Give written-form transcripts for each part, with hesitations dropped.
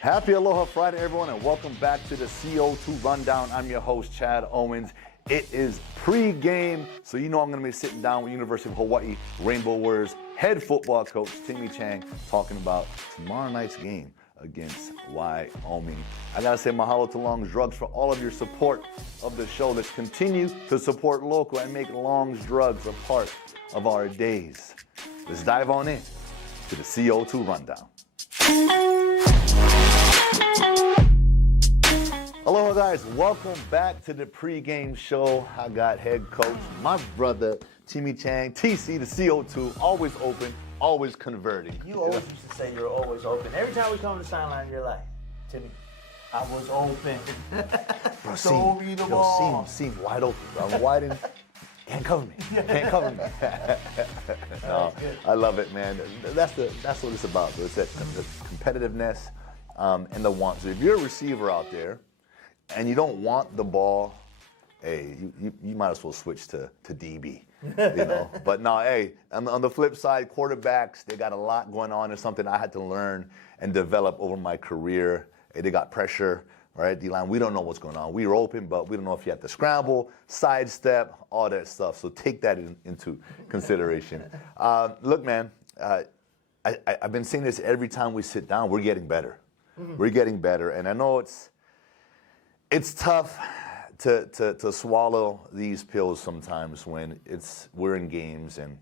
Happy Aloha Friday, everyone, and welcome back to the CO2 Rundown. I'm your host, Chad Owens. It is pre-game, so you know I'm going to be sitting down with University of Hawaii Rainbow Warriors head football coach Timmy Chang talking about tomorrow night's game against Wyoming. I got to say mahalo to Long's Drugs for all of your support of the show. Let's continue to support local and make Long's Drugs a part of our days. Let's dive on in to the CO2 Rundown. Aloha guys, welcome back to the pregame show. I got head coach, my brother, Timmy Chang, TC, the CO2, always open, always converting. You always used to say you're always open. Every time we come to the sideline, you're like, Timmy, I was open. Bro, Throw me the ball. Seam wide open. I'm wide and can't cover me. Can't cover me. No, I love it, man. That's what it's about. It's that the competitiveness and the want. So if you're a receiver out there and you don't want the ball, hey, you might as well switch to DB, you know. But no, hey, on the flip side, quarterbacks, they got a lot going on. It's something I had to learn and develop over my career. Hey, they got pressure, right? D-line, we don't know what's going on. We were open, but we don't know if you have to scramble, sidestep, all that stuff. So take that into consideration. Look, man, I've been saying this every time we sit down. We're getting better. Mm-hmm. We're getting better, and I know it's tough to swallow these pills sometimes when we're in games and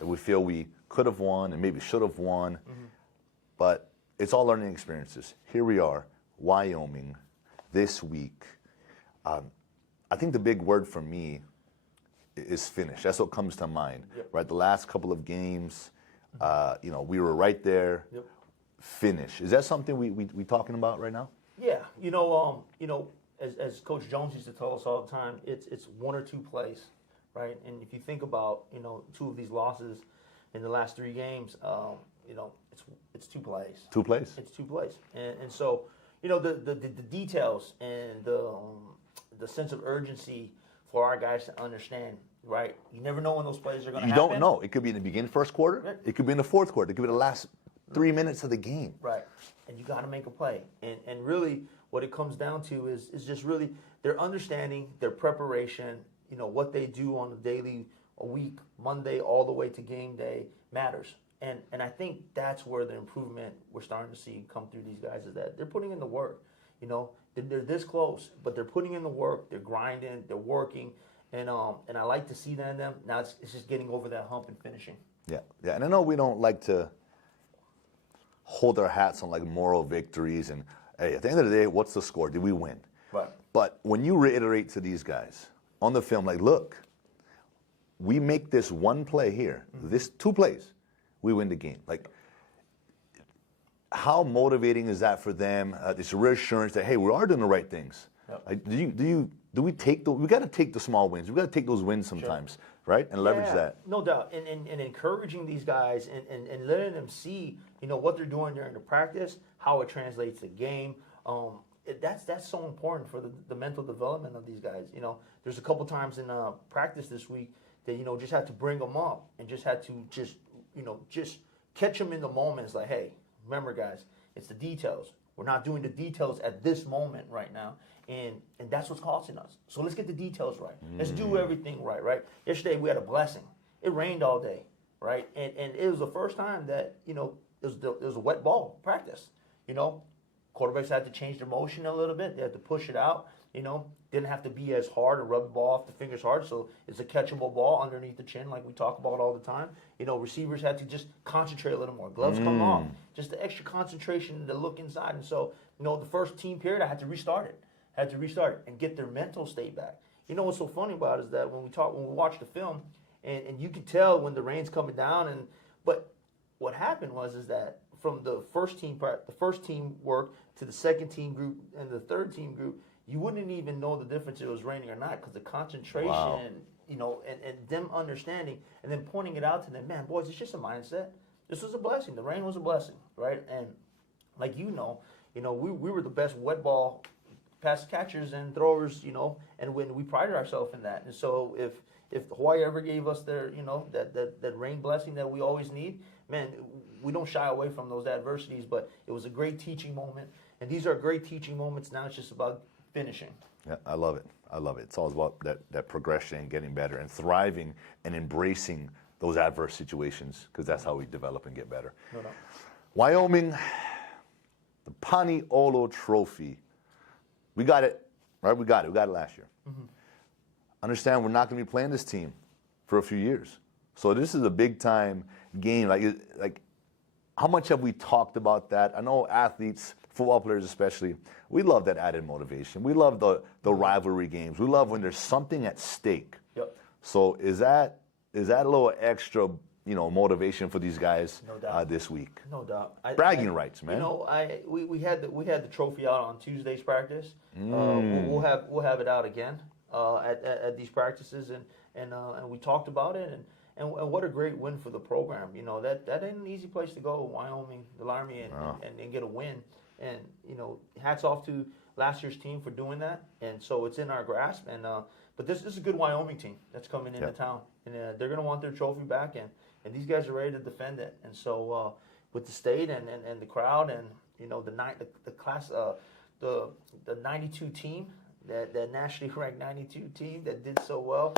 we feel we could have won and maybe should have won, but it's all learning experiences. Here we are, Wyoming, this week. I think the big word for me is finish. That's what comes to mind, right? The last couple of games, we were right there. Yep. Finish. Is that something we talking about right now? Yeah, as Coach Jones used to tell us all the time, it's one or two plays, right? And if you think about, two of these losses in the last three games, it's two plays. Two plays. It's two plays. And so, the details and the sense of urgency for our guys to understand, right? You never know when those plays are going to happen. You don't know. It could be in the beginning first quarter. Right. It could be in the fourth quarter. It could be the last 3 minutes of the game. Right. And you got to make a play. And really what it comes down to is just really their understanding, their preparation, what they do on a daily, a week, Monday, all the way to game day matters. And I think that's where the improvement we're starting to see come through these guys is that they're putting in the work. They're this close, but they're putting in the work. They're grinding. They're working. And I like to see that in them. Now it's just getting over that hump and finishing. Yeah. And I know we don't like to hold our hats on like moral victories and, hey, at the end of the day, what's the score? Did we win? Right. But when you reiterate to these guys on the film, like, look, we make this one play here, this 2 plays, we win the game. Like, how motivating is that for them? It's a reassurance that, hey, we are doing the right things. Yep. Like, do we take we got to take the small wins. We got to take those wins sometimes, right? And leverage that. No doubt. And encouraging these guys and letting them see, what they're doing during the practice, how it translates to game. That's so important for the mental development of these guys. There's a couple times in practice this week that, just had to bring them up and just had to just catch them in the moment. It's like, hey, remember guys, it's the details. We're not doing the details at this moment right now. And that's what's costing us. So let's get the details right. Let's do everything right? Yesterday we had a blessing. It rained all day, right? And it was the first time that, it was a wet ball practice. Quarterbacks had to change their motion a little bit. They had to push it out, Didn't have to be as hard or rub the ball off the fingers hard. So it's a catchable ball underneath the chin like we talk about all the time. Receivers had to just concentrate a little more. Gloves come off. Just the extra concentration to look inside. And so, the first team period, I had to restart it. And get their mental state back. What's so funny about it is that when we watch the film, and you could tell when the rain's coming down, but what happened is that from the first team work to the second team group and the third team group, you wouldn't even know the difference if it was raining or not because the concentration, and them understanding and then pointing it out to them, man, boys, it's just a mindset. This was a blessing. The rain was a blessing, right? And like we were the best wet ball pass catchers and throwers, and when we prided ourselves in that. And so if Hawaii ever gave us their, that rain blessing that we always need, man, we don't shy away from those adversities. But it was a great teaching moment. And these are great teaching moments. Now it's just about finishing. Yeah, I love it. I love it. It's all about that progression and getting better and thriving and embracing those adverse situations, because that's how we develop and get better. No doubt. Wyoming, the Paniolo Trophy. We got it, right? We got it. We got it last year. Understand, we're not going to be playing this team for a few years. So this is a big-time game. Like, how much have we talked about that? I know athletes, football players especially, we love that added motivation. We love the rivalry games. We love when there's something at stake. Yep. So is that a little extra, motivation for these guys this week? No doubt. Bragging rights, man. We had the trophy out on Tuesday's practice. We'll have it out again at these practices, and we talked about it, and what a great win for the program. That ain't an easy place to go, Wyoming, the Army, and get a win. And hats off to last year's team for doing that. And so it's in our grasp. And but this is a good Wyoming team that's coming into town, and they're going to want their trophy back. And these guys are ready to defend it. And so with the state and the crowd and the class the 92 team, that nationally ranked 92 team that did so well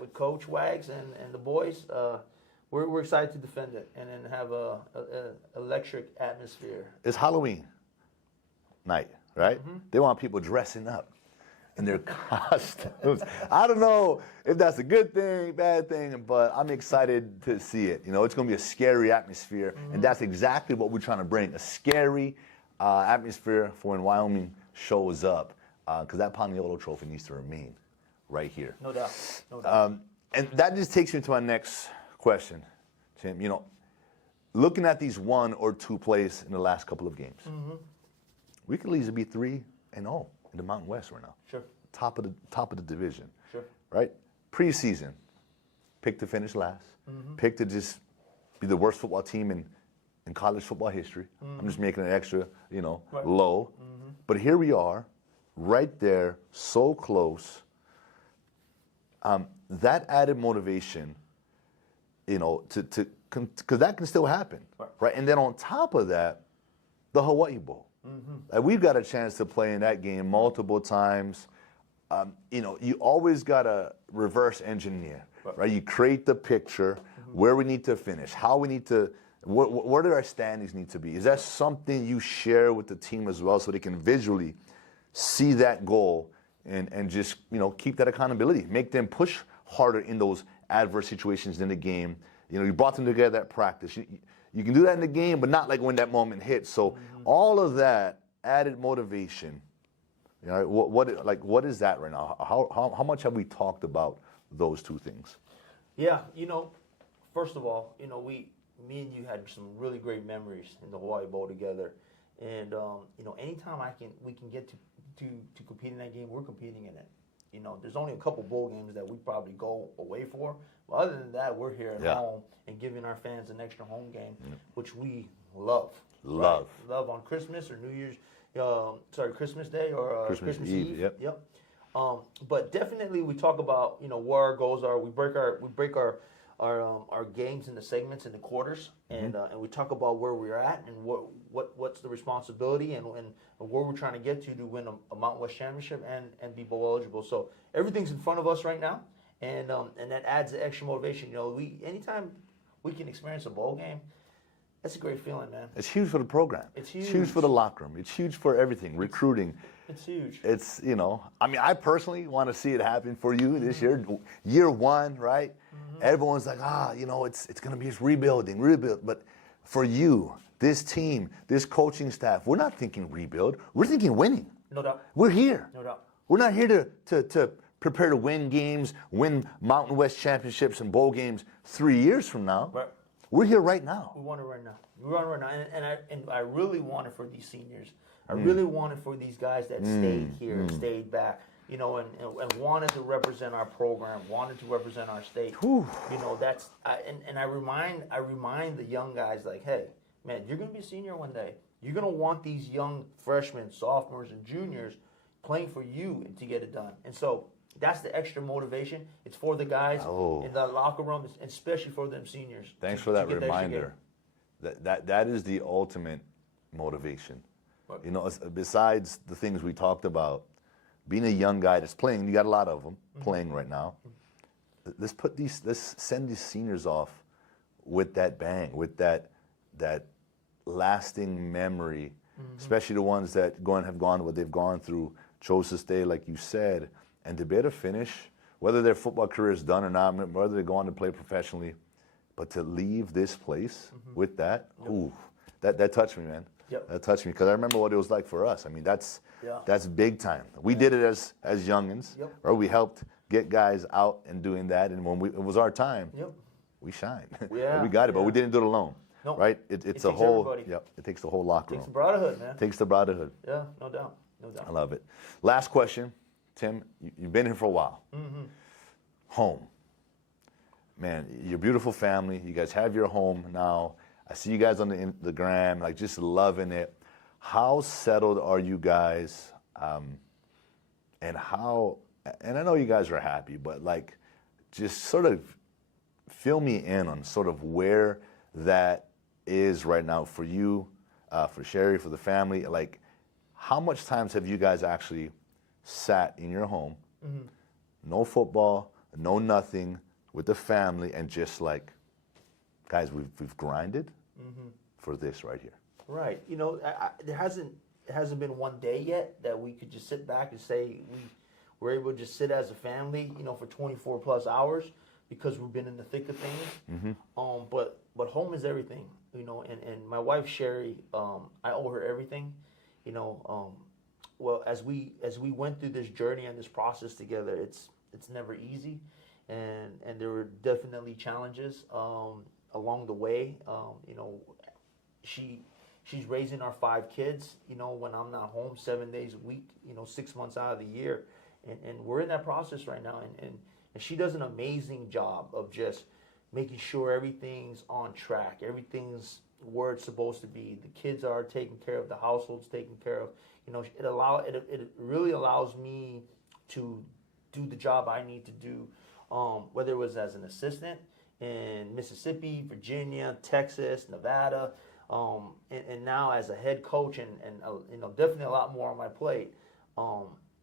with Coach Wags and the boys. We're excited to defend it and then have a electric atmosphere. It's Halloween night, right? They want people dressing up in their costumes. I don't know if that's a good thing, bad thing, but I'm excited to see it. It's going to be a scary atmosphere, and that's exactly what we're trying to bring, a scary atmosphere for when Wyoming shows up, because that Paniolo Trophy needs to remain right here. No doubt. No doubt. And that just takes me to my next question, Tim. Looking at these 1 or 2 plays in the last couple of games, we could easily be 3-0 in the Mountain West right now. Sure. Top of the division. Sure. Right? Preseason, picked to finish last. Picked to just be the worst football team in college football history. I'm just making it extra, low. But here we are, right there, so close. That added motivation, because that can still happen, right? And then on top of that, the Hawaii Bowl. We've got a chance to play in that game multiple times. You always got to reverse engineer, right? You create the picture, where we need to finish, how we need to, where do our standings need to be? Is that something you share with the team as well, so they can visually see that goal and just, keep that accountability, make them push harder in those adverse situations in the game? You brought them together at practice. You can do that in the game, but not like when that moment hits. So all of that added motivation, what is that right now? How much have we talked about those two things? Yeah, first of all, me and you had some really great memories in the Hawaii Bowl together, and anytime we can get to compete in that game, we're competing in it. There's only a couple bowl games that we probably go away for. But other than that, we're here at home and giving our fans an extra home game, which we love. Love. Right? Love on Christmas or New Year's, Christmas Day or Christmas Eve. Yep. But definitely we talk about, where our goals are. We break our games into segments, into quarters, and we talk about where we're at and what's the responsibility and where we're trying to get to win a Mountain West championship and be bowl eligible. So everything's in front of us right now, and that adds the extra motivation. Anytime we can experience a bowl game, that's a great feeling, man. It's huge for the program. It's huge. It's huge for the locker room. It's huge for everything, recruiting. It's huge. It's, I personally want to see it happen for you this year 1, right? Everyone's like, it's going to be rebuild. But for you, this team, this coaching staff, we're not thinking rebuild. We're thinking winning. No doubt. We're here. No doubt. We're not here to prepare to win games, win Mountain West championships and bowl games 3 years from now. Right. We're here right now. We want it right now. We want it right now. And I really want it for these seniors. I really want it for these guys that stayed here and stayed back, and wanted to represent our program, wanted to represent our state. Whew. I remind the young guys, like, hey, man, you're going to be a senior one day. You're going to want these young freshmen, sophomores, and juniors playing for you to get it done. And so that's the extra motivation. It's for the guys in the locker room, and especially for them seniors. Thanks for that reminder. That is the ultimate motivation. You know, besides the things we talked about, being a young guy that's playing, you got a lot of them playing right now. Let's send these seniors off with that bang, with that lasting memory, especially the ones that have gone what they've gone through, chose to stay, like you said, and to be able to finish, whether their football career is done or not, whether they go on to play professionally, but to leave this place with that, ooh, that touched me, man. Yep. That touched me because I remember what it was like for us. I mean, that's big time. We did it as youngins, right? We helped get guys out and doing that, and when it was our time, we shined. Yeah. We got it, but we didn't do it alone, right? It's a whole. Everybody. It takes the whole locker room. Takes the brotherhood, man. Takes the brotherhood. Yeah, no doubt. I love it. Last question, Tim. You've been here for a while. Home. Man, your beautiful family. You guys have your home now. I see you guys on the gram, like just loving it. How settled are you guys? And I know you guys are happy, but like, just sort of fill me in on sort of where that is right now for you, for Sherry, for the family. Like, how much times have you guys actually sat in your home, no football, no nothing, with the family, and just like, guys, we've grinded for this right here. Right. You know, it hasn't been one day yet that we could just sit back and say we're able to just sit as a family, you know, for 24 plus hours because we've been in the thick of things. But home is everything, you know. And my wife Sherry, I owe her everything, you know. Well, as we went through this journey and this process together, it's never easy, and there were definitely challenges along the way. You know, she's raising our 5 kids, you know, when I'm not home 7 days a week, you know, 6 months out of the year. And we're in that process right now. And she does an amazing job of just making sure everything's on track. Everything's where it's supposed to be. The kids are taken care of. The household's taken care of. You know, it really allows me to do the job I need to do, whether it was as an assistant in Mississippi, Virginia, Texas, Nevada, and now as a head coach, and you know, definitely a lot more on my plate.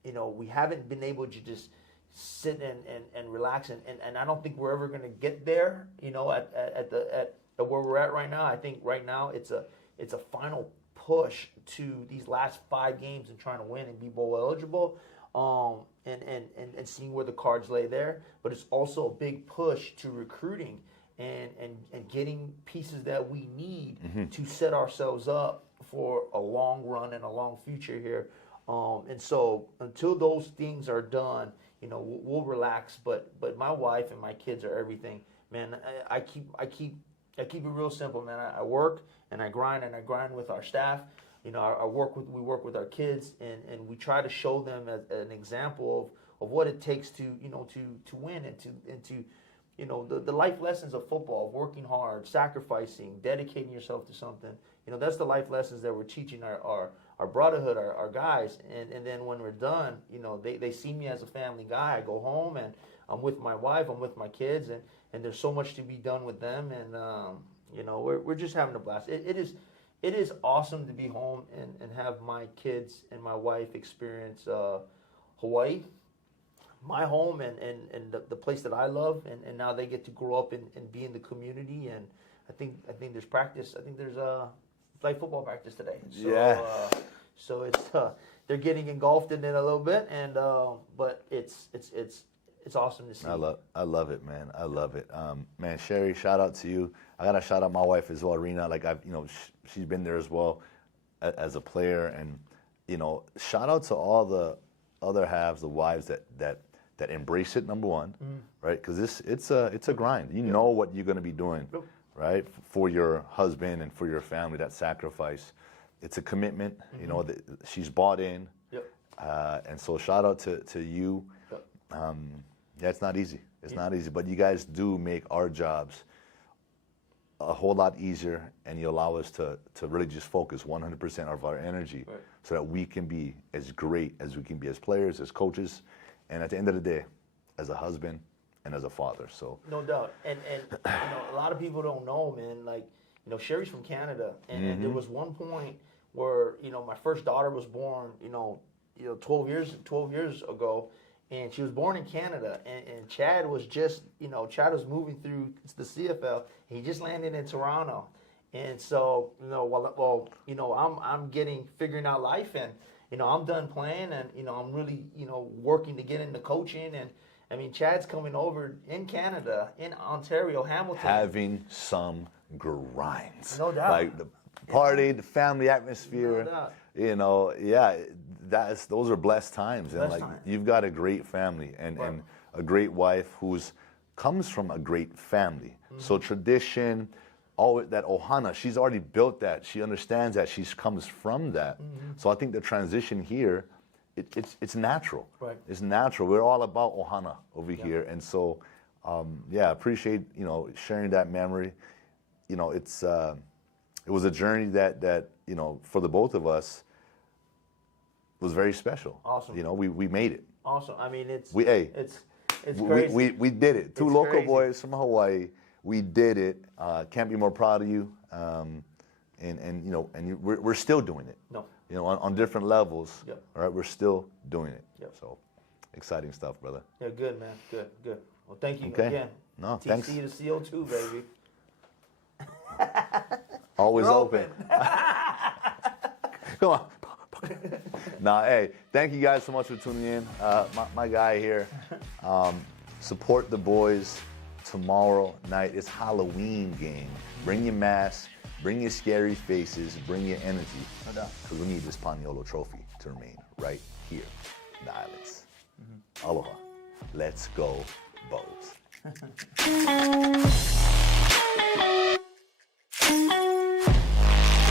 You know, we haven't been able to just sit and relax, and I don't think we're ever going to get there, you know, at where we're at right now. I think right now it's a final push to these last 5 games and trying to win and be bowl eligible, and seeing where the cards lay there. But it's also a big push to recruiting and getting pieces that we need to set ourselves up for a long run and a long future here. And so until those things are done, you know, we'll relax. But my wife and my kids are everything, man. I keep it real simple, man. I work and I grind with our staff. You know, we work with our kids, and we try to show them an example of what it takes to, you know, to win and to you know, the life lessons of football, working hard, sacrificing, dedicating yourself to something. You know, that's the life lessons that we're teaching our brotherhood, our guys. And then when we're done, you know, they see me as a family guy. I go home and I'm with my wife, I'm with my kids, and there's so much to be done with them. And, you know, we're just having a blast. It is awesome to be home and have my kids and my wife experience Hawaii, my home, and the place that I love, and now they get to grow up and be in the community. And I think there's practice. I think there's flag football practice today. So, yeah. So it's they're getting engulfed in it a little bit, and but it's awesome to see. I love it, man. I love it. Man, Sherry, shout out to you. I gotta shout out my wife as well, Rena. Like you know, she's been there as well as a player, and you know, shout out to all the other halves, the wives that embrace it. Number one, right? Because it's a grind. You know what you're gonna be doing, right? For your husband and for your family. That sacrifice, it's a commitment. You know, she's bought in. And so shout out to you. Yeah, it's not easy. It's not easy, but you guys do make our jobs a whole lot easier, and you allow us to really just focus 100% of our energy so that we can be as great as we can be as players, as coaches, and at the end of the day, as a husband and as a father. So no doubt. And you know, a lot of people don't know, man, like, you know, Sherry's from Canada, and there was one point where my first daughter was born 12 years ago, and she was born in Canada, and Chad was just Chad was moving through the CFL. He just landed in Toronto, and so I'm figuring out life, and I'm done playing, and I'm really working to get into coaching, and I mean Chad's coming over in Canada, in Ontario, Hamilton, having some grinds. No doubt. Like the party, the family atmosphere. No doubt. Those are blessed times, and Blessed like time. you've got a great family and a great wife who's comes from a great family. So tradition, all that ohana, she's already built that. She understands that. She comes from that. So I think the transition here, it's natural. Right. It's natural. We're all about ohana over here, and so appreciate sharing that memory. It was a journey that for the both of us was very special. Awesome. We made it. Awesome. I mean, it's We crazy. we did it. Two It's local crazy. boys from Hawaii. We did it. Can't be more proud of you. We're still doing it. No. On different levels. Yep. All right, we're still doing it. Yep. So exciting stuff, brother. Yeah, good, man. Good. Well, thank you Okay. again. No, TC thanks. to CO2, baby. Always We're open. Come on. Nah, hey, thank you guys so much for tuning in. My guy here. Support the boys tomorrow night. It's Halloween game. Bring your masks, bring your scary faces, bring your energy. No doubt. Because we need this Paniolo trophy to remain right here in the islands. Aloha. Let's go, Bows.